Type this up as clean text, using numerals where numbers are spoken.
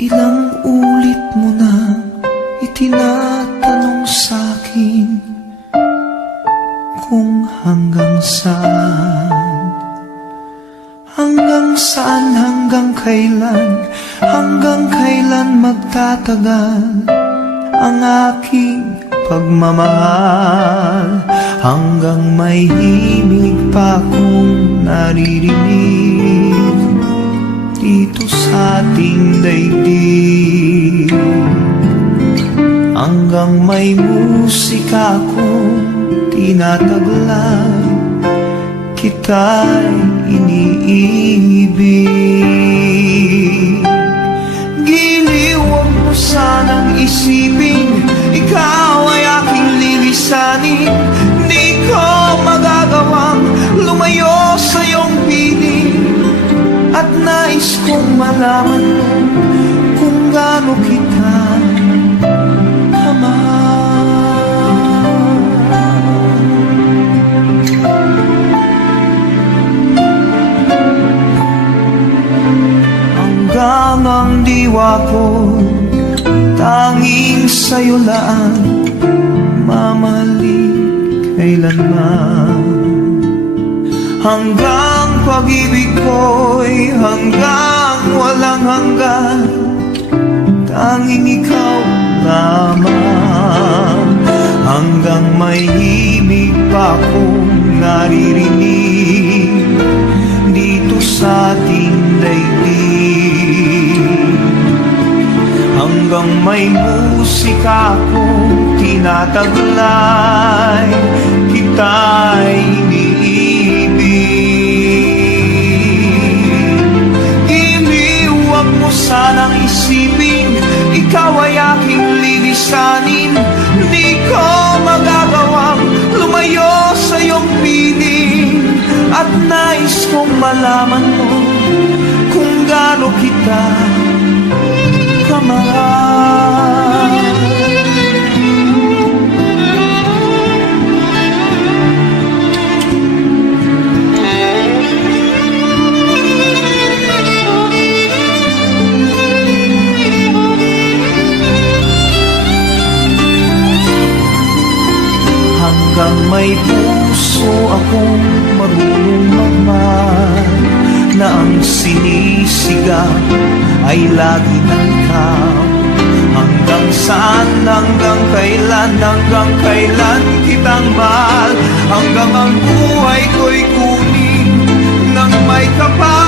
Ilang ulit mo na itinatanong sa'kin kung hanggang saan, hanggang kailan magtatagal ang aking pagmamahal, hanggang may himig pa akong naririnig dito sa ating daigdig, hanggang may musika akong tinataglay, kita'y iniibig. Giliw, huwag mo sanang isipin, ikaw ay aking lilisanin. Di ko magagawang lumayo sa iyong piling, at nais kong malaman mo kung gaano kita kamahal. Hanggang ang diwa ko tanging sa'yo lang mamahalin kailanman. Hanggang pag-ibig ko'y hanggang walang hanggan, tanging ikaw lamang. Hanggang may himig pa akong naririnig dito sa ating daigdig, hanggang may musika akong tinataglay, kita'y iniibig. Giliw, huwag mo sanang isipin, ikaw ay aking lilisanin. Di ko magagawang lumayo sa iyong piling, at nais kong malaman mo kung gaano kita kamahal. Hanggang may puso akong marunong magmahal, na ang sinisigaw ay lagi ng ikaw. Hanggang saan, hanggang kailan kitang mahal, hanggang ang buhay ko'y kunin ng may kapal.